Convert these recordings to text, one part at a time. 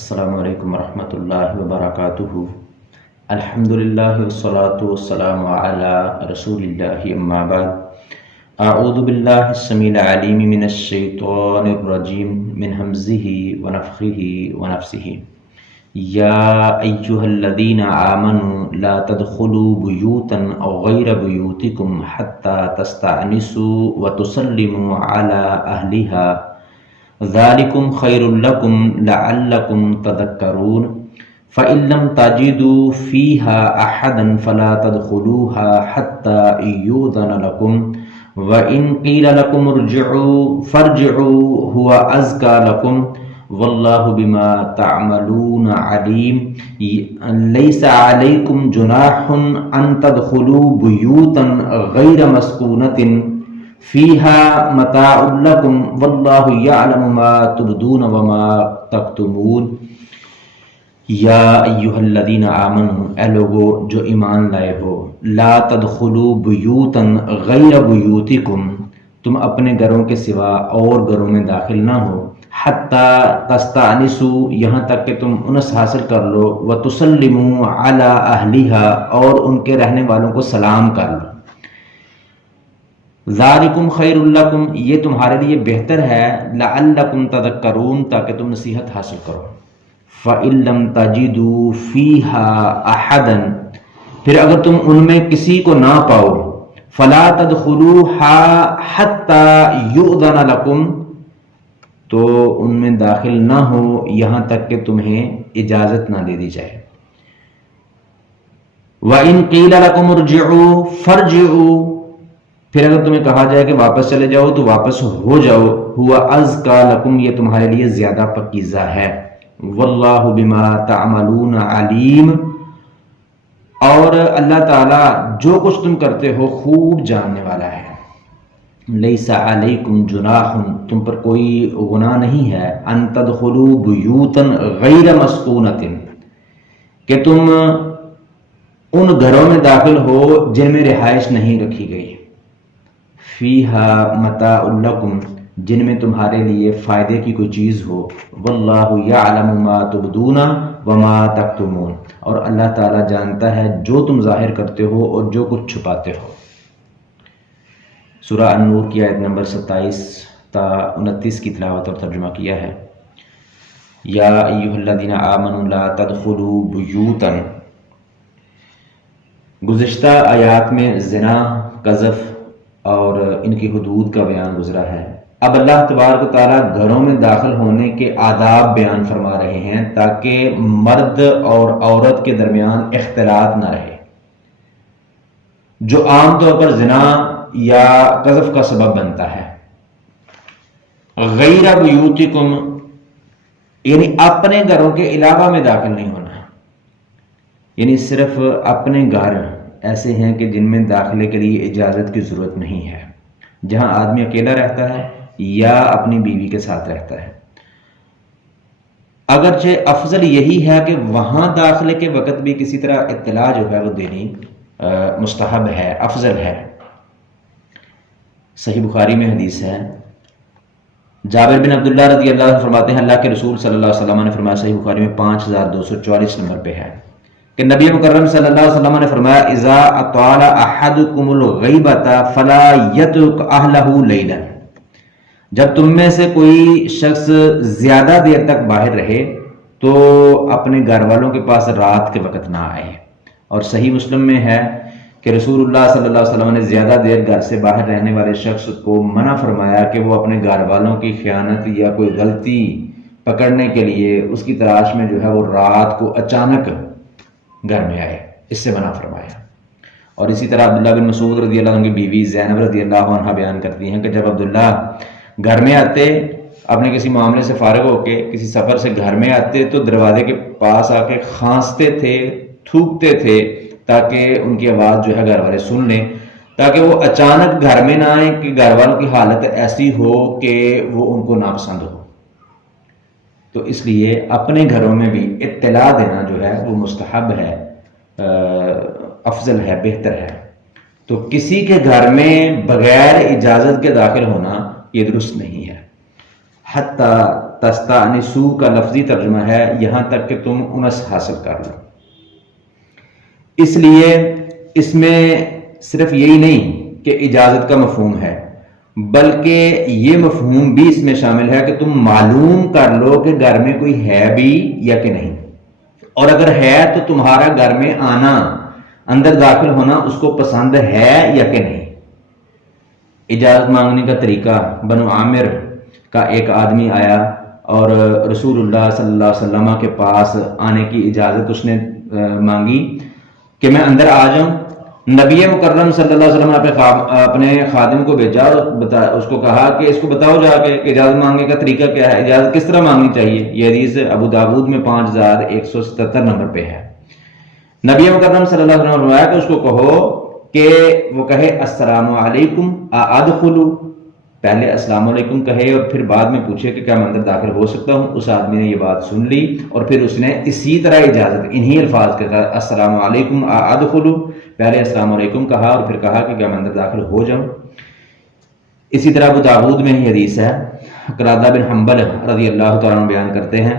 السلام علیکم ورحمۃ اللہ وبرکاتہ۔ الحمدللہ والصلاة والسلام علی رسول اللہ، اما بعد۔ اعوذ باللہ السمیع العلیم من الشیطان الرجیم من ہمزہ ونفخہ ونفثہ۔ یا ایہا الذین آمنوا لا تدخلوا بیوتا غیر بیوتکم حتی تستأنسوا وتسلموا علی اہلہا ذالکم خیر لکم لعلکم تذکرون۔ فإن لم تجدوا فیہا احدا فلا تدخلوها حتی یؤذن لکم وإن قیل لکم ارجعوا فارجعوا هو ازکی لکم واللہ بما تعملون علیم۔ لیس علیکم جناح ان تدخلوا بیوتا غیر مسکونۃ فیہا متاع لکم واللہ یعلم ما تبدون وما تکتمون۔ یا ایہا الذین آمنوا، اے لوگو جو ایمان لائے ہو، لا تدخلوا بیوتا غیر بیوتکم، تم اپنے گھروں کے سوا اور گھروں میں داخل نہ ہو، حتی تستأنسوا، یہاں تک کہ تم انس حاصل کر لو، وتسلموا علی اہلہا، اور ان کے رہنے والوں کو سلام کر لو۔ ذالکم خیر لکم، یہ تمہارے لیے بہتر ہے، لعلکم تذکرون، تاکہ تم نصیحت حاصل کرو۔ فإن لم تجدوا فیہا احدا، پھر اگر تم ان میں کسی کو نہ پاؤ، فلا تدخلوها حتی یؤذن لکم، تو ان میں داخل نہ ہو یہاں تک کہ تمہیں اجازت نہ دے دی جائے۔ وَإِن قِيلَ لَكُمُ ارْجِعُوا فَارْجِعُوا، پھر اگر تمہیں کہا جائے کہ واپس چلے جاؤ تو واپس ہو جاؤ، ہوا ازکی لکم، یہ تمہارے لیے زیادہ پاکیزہ ہے۔ واللہ بما تعملون علیم، اور اللہ تعالیٰ جو کچھ تم کرتے ہو خوب جاننے والا ہے۔ لیس علیکم جناح، تم پر کوئی گناہ نہیں ہے، ان تدخلوا بیوتا غیر مسکونۃ، کہ تم ان گھروں میں داخل ہو جن میں رہائش نہیں رکھی گئی، فیہا متاع لکم، جن میں تمہارے لیے فائدے کی کوئی چیز ہو، واللہ یعلم ما تبدون وما تکتمون، اور اللہ تعالیٰ جانتا ہے جو تم ظاہر کرتے ہو اور جو کچھ چھپاتے ہو۔ سورہ النور کی آیت نمبر 27 تا 29 کی تلاوت اور ترجمہ کیا ہے۔ یا ایھا الذین آمنوا لا تدخلوا بیوتا، گزشتہ آیات میں زنا، قذف اور ان کی حدود کا بیان گزرا ہے۔ اب اللہ تبارک و تعالیٰ گھروں میں داخل ہونے کے آداب بیان فرما رہے ہیں تاکہ مرد اور عورت کے درمیان اختلاط نہ رہے، جو عام طور پر زنا یا قذف کا سبب بنتا ہے۔ غیر بیوتکم، یعنی اپنے گھروں کے علاوہ میں داخل نہیں ہونا، یعنی صرف اپنے گھر ایسے ہیں کہ جن میں داخلے کے لیے اجازت کی ضرورت نہیں ہے، جہاں آدمی اکیلا رہتا ہے یا اپنی بیوی کے ساتھ رہتا ہے۔ اگرچہ افضل یہی ہے کہ وہاں داخلے کے وقت بھی کسی طرح اطلاع جو ہے وہ دینی مستحب ہے، افضل ہے۔ صحیح بخاری میں حدیث ہے، جابر بن عبداللہ رضی اللہ عنہ فرماتے ہیں، اللہ کے رسول صلی اللہ علیہ وسلم نے فرمایا، صحیح بخاری میں 5244 نمبر پہ ہے، کہ نبی مکرم صلی اللہ علیہ وسلم نے فرمایا، اذا اطال احدکم الغیبۃ فلا یترک اہلہ لیلا، جب تم میں سے کوئی شخص زیادہ دیر تک باہر رہے تو اپنے گھر والوں کے پاس رات کے وقت نہ آئے۔ اور صحیح مسلم میں ہے کہ رسول اللہ صلی اللہ علیہ وسلم نے زیادہ دیر گھر سے باہر رہنے والے شخص کو منع فرمایا کہ وہ اپنے گھر والوں کی خیانت یا کوئی غلطی پکڑنے کے لیے اس کی تلاش میں جو ہے وہ رات کو اچانک گھر میں آئے، اس سے منع فرمایا۔ اور اسی طرح عبداللہ بن مسعود رضی اللہ عنہ کی بیوی زینب رضی اللہ عنہ بیان کرتی ہیں کہ جب عبداللہ گھر میں آتے، اپنے کسی معاملے سے فارغ ہو کے کسی سفر سے گھر میں آتے تو دروازے کے پاس آ کے کھانستے تھے، تھوکتے تھے، تاکہ ان کی آواز جو ہے گھر والے سن لیں، تاکہ وہ اچانک گھر میں نہ آئیں کہ گھر والوں کی حالت ایسی ہو کہ وہ ان کو ناپسند ہو۔ تو اس لیے اپنے گھروں میں بھی اطلاع دینا جو ہے وہ مستحب ہے، افضل ہے، بہتر ہے۔ تو کسی کے گھر میں بغیر اجازت کے داخل ہونا یہ درست نہیں ہے، حتیٰ تستأنسو کا لفظی ترجمہ ہے یہاں تک کہ تم انس حاصل کر لو. اس لیے اس میں صرف یہی نہیں کہ اجازت کا مفہوم ہے، بلکہ یہ مفہوم بھی اس میں شامل ہے کہ تم معلوم کر لو کہ گھر میں کوئی ہے بھی یا کہ نہیں، اور اگر ہے تو تمہارا گھر میں آنا، اندر داخل ہونا اس کو پسند ہے یا کہ نہیں. اجازت مانگنے کا طریقہ، بنو عامر کا ایک آدمی آیا اور رسول اللہ صلی اللہ علیہ وسلم کے پاس آنے کی اجازت اس نے مانگی کہ میں اندر آ جاؤں. نبی مکرم صلی اللہ علیہ وسلم نے اپنے خادم کو بھیجا، اس کو کہا کہ اس کو بتاؤ جا کے اجازت مانگنے کا طریقہ کیا ہے، اجازت کس طرح مانگنی چاہیے. یہ حدیث ابو داود میں 5177 نمبر پہ ہے. نبی مکرم صلی اللہ علیہ وسلم نے فرمایا کہ اس کو کہو کہ وہ کہے السلام علیکم ادخلوا، پہلے السلام علیکم کہے اور پھر بعد میں پوچھے کہ کیا میں اندر داخل ہو سکتا ہوں. اس آدمی نے یہ بات سن لی اور پھر اس نے اسی طرح اجازت انہی الفاظ کے ساتھ السلام علیکم ادخلوا، پہلے السلام علیکم کہا اور پھر کہا کہ کیا میں اندر داخل ہو جاؤں. اسی طرح ابو داود میں ہی حدیث ہے، قرادہ بن حنبل رضی اللہ تعالیٰ عنہ بیان کرتے ہیں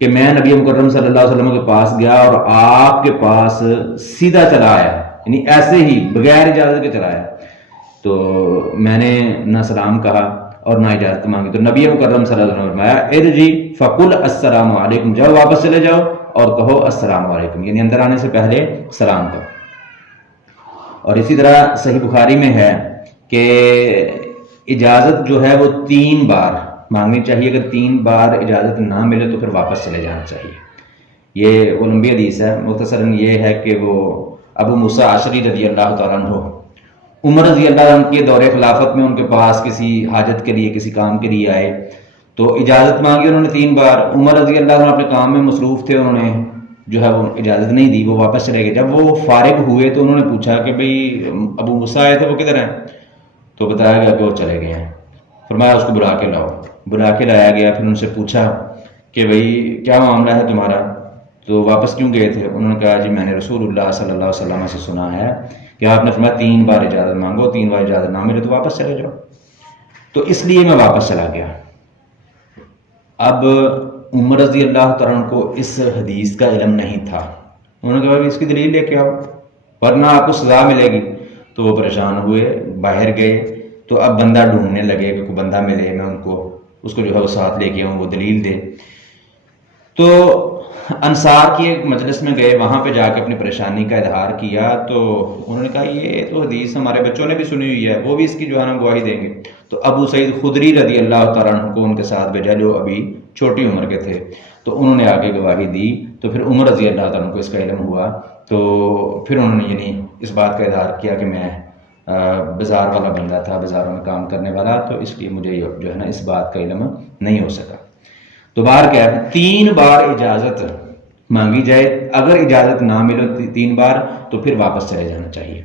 کہ میں نبی مکرم صلی اللہ علیہ وسلم کے پاس گیا اور آپ کے پاس سیدھا چلا آیا، یعنی ایسے ہی بغیر اجازت کے چلا آیا. تو میں نے نہ سلام کہا اور نہ اجازت مانگی. تو نبی مکرم صلی اللہ علیہ وسلم نے فرمایا ارجی فقل السلام علیکم، جاؤ واپس چلے جاؤ اور کہو السلام علیکم، یعنی اندر آنے سے پہلے سلام کرو. اور اسی طرح صحیح بخاری میں ہے کہ اجازت جو ہے وہ 3 بار مانگنی چاہیے، اگر 3 بار اجازت نہ ملے تو پھر واپس چلے جانا چاہیے. یہ وہ لمبی حدیث ہے، مختصراً یہ ہے کہ وہ ابو موسیٰ اشعری رضی اللہ تعالیٰ عنہ عمر رضی اللہ عنہ کے دور خلافت میں ان کے پاس کسی حاجت کے لیے، کسی کام کے لیے آئے تو اجازت مانگی انہوں نے 3 بار. عمر رضی اللہ عنہ اپنے کام میں مصروف تھے، انہوں نے جو ہے وہ اجازت نہیں دی، وہ واپس چلے گئے. جب وہ فارغ ہوئے تو انہوں نے پوچھا کہ بھئی ابو موسیٰ آئے تھے وہ کدھر ہیں؟ تو بتایا گیا کہ وہ چلے گئے ہیں. فرمایا اس کو بلا کے لاؤ. بلا کے لایا گیا، پھر ان سے پوچھا کہ بھئی کیا معاملہ ہے تمہارا، تو واپس کیوں گئے تھے؟ انہوں نے کہا جی میں نے رسول اللہ صلی اللہ علیہ وسلم سے سنا ہے کہ آپ نے فرمایا 3 بار اجازت مانگو، 3 بار اجازت نہ ملے تو واپس چلے جاؤ، تو اس لیے میں واپس چلا گیا. اب عمر رضی اللہ تعالیٰ عنہ کو اس حدیث کا علم نہیں تھا. انہوں نے کہا اس کی دلیل لے کے آؤ ورنہ آپ کو سزا ملے گی. تو وہ پریشان ہوئے، باہر گئے تو اب بندہ ڈھونڈنے لگے کہ کوئی بندہ ملے میں اس کو جو ہے وہ ساتھ لے کے آؤں، وہ دلیل دے. تو انصار کی ایک مجلس میں گئے، وہاں پہ جا کے اپنی پریشانی کا اظہار کیا. تو انہوں نے کہا یہ تو حدیث ہمارے بچوں نے بھی سنی ہوئی ہے، وہ بھی اس کی جو ہے نا گواہی دیں گے. تو ابو سعید خدری رضی اللہ تعالیٰ عنہ کو ان کے ساتھ بھیجا جو ابھی چھوٹی عمر کے تھے. تو انہوں نے آگے گواہی دی. تو پھر عمر رضی اللہ تعالیٰ عنہ کو اس کا علم ہوا. تو پھر انہوں نے یعنی اس بات کا اظہار کیا کہ میں بازار والا بندہ تھا، بازاروں میں کام کرنے والا، تو اس لیے مجھے جو ہے نا اس بات کا علم نہیں ہو سکا. تو باہر کیا ہے 3 بار اجازت مانگی جائے، اگر اجازت نہ ملے 3 بار تو پھر واپس چلے جانا چاہیے.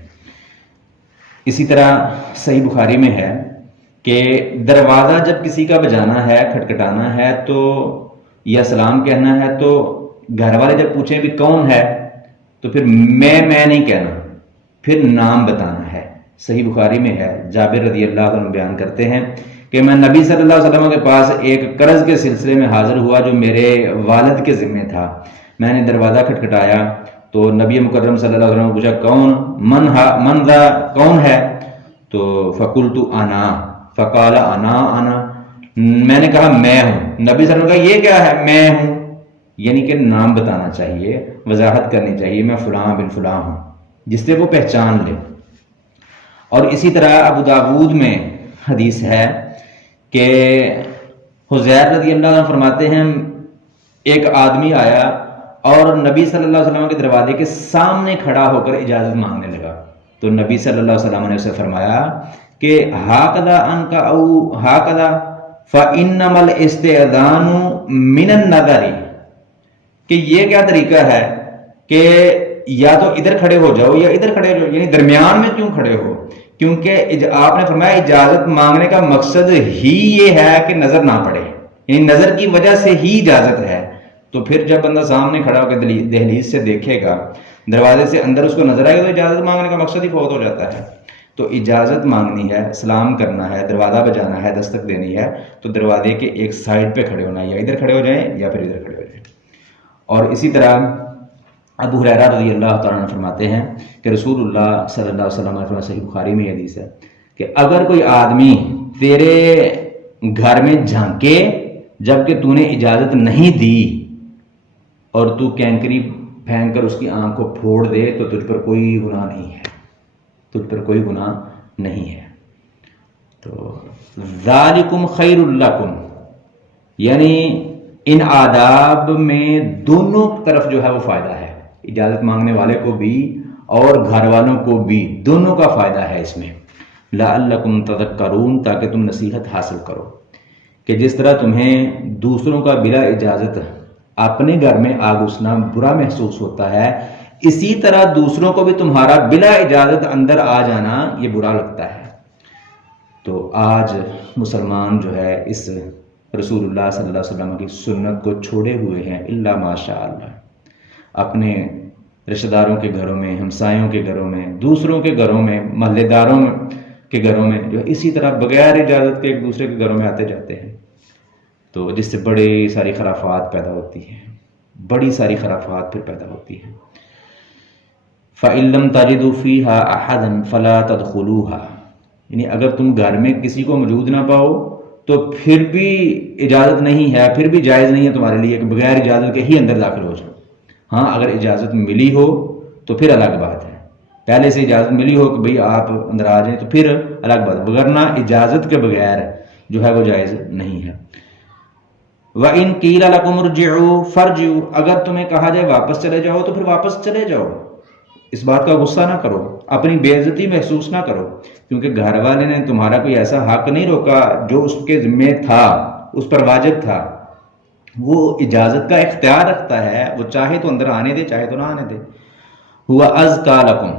اسی طرح صحیح بخاری میں ہے کہ دروازہ جب کسی کا بجانا ہے، کھٹکھٹانا ہے تو یا سلام کہنا ہے تو گھر والے جب پوچھیں بھی کون ہے تو پھر میں نہیں کہنا، پھر نام بتانا ہے. صحیح بخاری میں ہے، جابر رضی اللہ عنہ بیان کرتے ہیں کہ میں نبی صلی اللہ علیہ وسلم کے پاس ایک قرض کے سلسلے میں حاضر ہوا جو میرے والد کے ذمہ تھا. میں نے دروازہ کھٹکھٹایا تو نبی مکرم صلی اللہ علیہ وسلم نے پوچھا کون ذا، کون ہے؟ تو فقلت انا، فقال انا، میں نے کہا میں ہوں. نبی صلی اللہ علیہ وسلم نے کہا یہ کیا ہے میں ہوں، یعنی کہ نام بتانا چاہیے، وضاحت کرنی چاہیے میں فلاں بن فلاں ہوں، جس سے وہ پہچان لے. اور اسی طرح ابو داود میں حدیث ہے کہ حذیر رضی اللہ عنہ فرماتے ہیں ایک آدمی آیا اور نبی صلی اللہ علیہ وسلم کے دروازے کے سامنے کھڑا ہو کر اجازت مانگنے لگا. تو نبی صلی اللہ علیہ وسلم نے اسے فرمایا کہ ہاکذا انک او ہاکذا فانما الاستئذان من النظر، کہ یہ کیا طریقہ ہے کہ یا تو ادھر کھڑے ہو جاؤ یا ادھر کھڑے ہو جاؤ، یعنی درمیان میں کیوں کھڑے ہو؟ کیونکہ آپ نے فرمایا اجازت مانگنے کا مقصد ہی یہ ہے کہ نظر نہ پڑے، یعنی نظر کی وجہ سے ہی اجازت ہے. تو پھر جب بندہ سامنے کھڑا ہو کے دہلیز سے دیکھے گا، دروازے سے اندر اس کو نظر آئے گا تو اجازت مانگنے کا مقصد ہی فوت ہو جاتا ہے. تو اجازت مانگنی ہے، سلام کرنا ہے، دروازہ بجانا ہے، دستک دینی ہے تو دروازے کے ایک سائڈ پہ کھڑے ہونا ہے، یا ادھر کھڑے ہو جائیں یا پھر ادھر کھڑے ہو جائیں۔ اور اسی طرح ابو ہریرہ رضی اللہ تعالیٰ عنہ فرماتے ہیں کہ رسول اللہ صلی اللہ علیہ وسلم نے، صحیح بخاری میں حدیث ہے کہ اگر کوئی آدمی تیرے گھر میں جھانکے جبکہ تو نے اجازت نہیں دی اور تو کینکری پھینک کر اس کی آنکھ کو پھوڑ دے تو تجھ پر کوئی گناہ نہیں ہے، تجھ پر کوئی گناہ نہیں ہے۔ تو ذالکم خیر لکم، یعنی ان آداب میں دونوں طرف جو ہے وہ فائدہ ہے، اجازت مانگنے والے کو بھی اور گھر والوں کو بھی، دونوں کا فائدہ ہے اس میں۔ لعلکم تذکرون، تاکہ تم نصیحت حاصل کرو، کہ جس طرح تمہیں دوسروں کا بلا اجازت اپنے گھر میں آ گھسنا برا محسوس ہوتا ہے، اسی طرح دوسروں کو بھی تمہارا بلا اجازت اندر آ جانا یہ برا لگتا ہے۔ تو آج مسلمان جو ہے اس رسول اللہ صلی اللہ علیہ وسلم کی سنت کو چھوڑے ہوئے ہیں، الا ماشاء اللہ، اپنے رشتہ داروں کے گھروں میں، ہمسایوں کے گھروں میں، دوسروں کے گھروں میں، محلے داروں کے گھروں میں جو اسی طرح بغیر اجازت کے ایک دوسرے کے گھروں میں آتے جاتے ہیں، تو جس سے بڑی ساری خرافات پیدا ہوتی ہیں، بڑی ساری خرافات پھر پیدا ہوتی ہیں۔ فَإِن لَّمْ تَجِدُوا فِيهَا أَحَدًا فَلَا تَدْخُلُوهَا، یعنی اگر تم گھر میں کسی کو موجود نہ پاؤ تو پھر بھی اجازت نہیں ہے، پھر بھی جائز نہیں ہے تمہارے لیے کہ بغیر اجازت کے ہی اندر داخل ہو جاؤ۔ ہاں اگر اجازت ملی ہو تو پھر الگ بات ہے، پہلے سے اجازت ملی ہو کہ بھئی آپ اندر آ جائیں تو پھر الگ بات ہے، ورنہ اجازت کے بغیر جو ہے وہ جائز نہیں ہے۔ وَإِن قِيلَ لَكُمُ ارْجِعُوا فَارْجِعُوا، اگر تمہیں کہا جائے واپس چلے جاؤ تو پھر واپس چلے جاؤ، اس بات کا غصہ نہ کرو، اپنی بے عزتی محسوس نہ کرو، کیونکہ گھر والے نے تمہارا کوئی ایسا حق نہیں روکا جو اس کے ذمہ تھا، اس پر واجب تھا، وہ اجازت کا اختیار رکھتا ہے، وہ چاہے تو اندر آنے دے چاہے تو نہ آنے دے۔ ہوا ازکا لکم،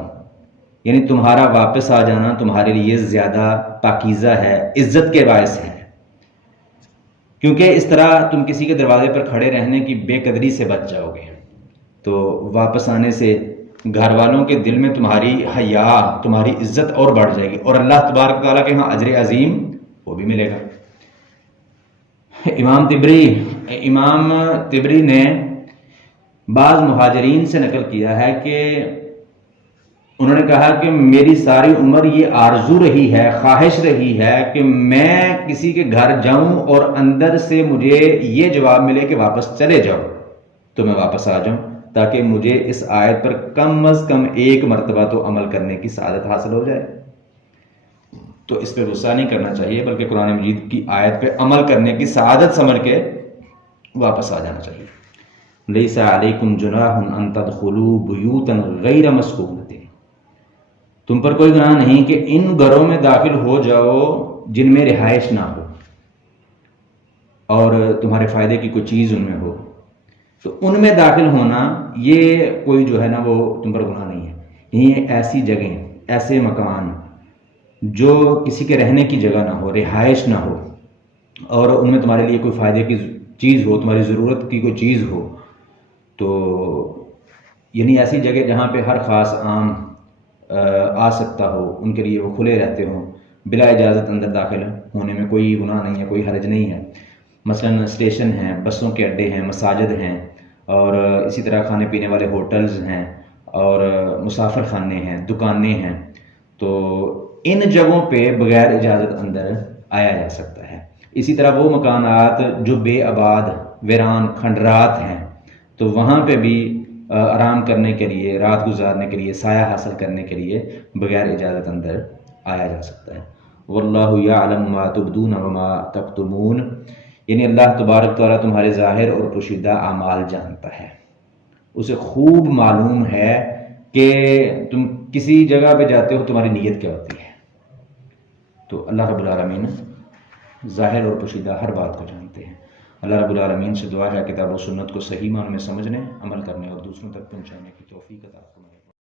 یعنی تمہارا واپس آ جانا تمہارے لیے زیادہ پاکیزہ ہے، عزت کے باعث ہے، کیونکہ اس طرح تم کسی کے دروازے پر کھڑے رہنے کی بے قدری سے بچ جاؤ گے، تو واپس آنے سے گھر والوں کے دل میں تمہاری حیا، تمہاری عزت اور بڑھ جائے گی، اور اللہ تبارک تعالیٰ کے ہاں اجر عظیم وہ بھی ملے گا۔ امام طبری نے بعض مہاجرین سے نقل کیا ہے کہ انہوں نے کہا کہ میری ساری عمر یہ آرزو رہی ہے، خواہش رہی ہے کہ میں کسی کے گھر جاؤں اور اندر سے مجھے یہ جواب ملے کہ واپس چلے جاؤ، تو میں واپس آ جاؤں، تاکہ مجھے اس آیت پر کم از کم ایک مرتبہ تو عمل کرنے کی سعادت حاصل ہو جائے۔ تو اس پہ غصہ نہیں کرنا چاہیے، بلکہ قرآن مجید کی آیت پہ عمل کرنے کی سعادت سمجھ کے واپس آ جانا چاہیے۔ لیس علیکم جناح ان تدخلوا بیوتا غیر مسکونۃ، تم پر کوئی گناہ نہیں کہ ان گھروں میں داخل ہو جاؤ جن میں رہائش نہ ہو اور تمہارے فائدے کی کوئی چیز ان میں ہو، تو ان میں داخل ہونا یہ کوئی جو ہے نا وہ تم پر گناہ نہیں ہے۔ یہ ایسی جگہیں، ایسے مکان جو کسی کے رہنے کی جگہ نہ ہو، رہائش نہ ہو، اور ان میں تمہارے لیے کوئی فائدے کی چیز ہو، تمہاری ضرورت کی کوئی چیز ہو، تو یعنی ایسی جگہ جہاں پہ ہر خاص عام آ سکتا ہو، ان کے لیے وہ کھلے رہتے ہوں، بلا اجازت اندر داخل ہونے میں کوئی گناہ نہیں ہے، کوئی حرج نہیں ہے۔ مثلا اسٹیشن ہیں، بسوں کے اڈے ہیں، مساجد ہیں، اور اسی طرح کھانے پینے والے ہوٹلز ہیں، اور مسافر خانے ہیں، دکانیں ہیں، تو ان جگہوں پہ بغیر اجازت اندر آیا جا سکتا ہے۔ اسی طرح وہ مکانات جو بے آباد، ویران، کھنڈرات ہیں، تو وہاں پہ بھی آرام کرنے کے لیے، رات گزارنے کے لیے، سایہ حاصل کرنے کے لیے بغیر اجازت اندر آیا جا سکتا ہے۔ واللہ یعلم ما تبدون وما تکتمون، یعنی اللہ تبارک تعالیٰ تمہارے ظاہر اور پوشیدہ اعمال جانتا ہے، اسے خوب معلوم ہے کہ تم کسی جگہ پہ جاتے ہو تمہاری نیت کیا ہوتی ہے۔ تو اللہ رب العالمین ظاہر اور پوشیدہ ہر بات کو جانتے ہیں۔ اللہ رب العالمین سے دعا ہے کتاب و سنت کو صحیح معنوں میں سمجھنے، عمل کرنے اور دوسروں تک پہنچانے کی توفیق عطا فرمائے۔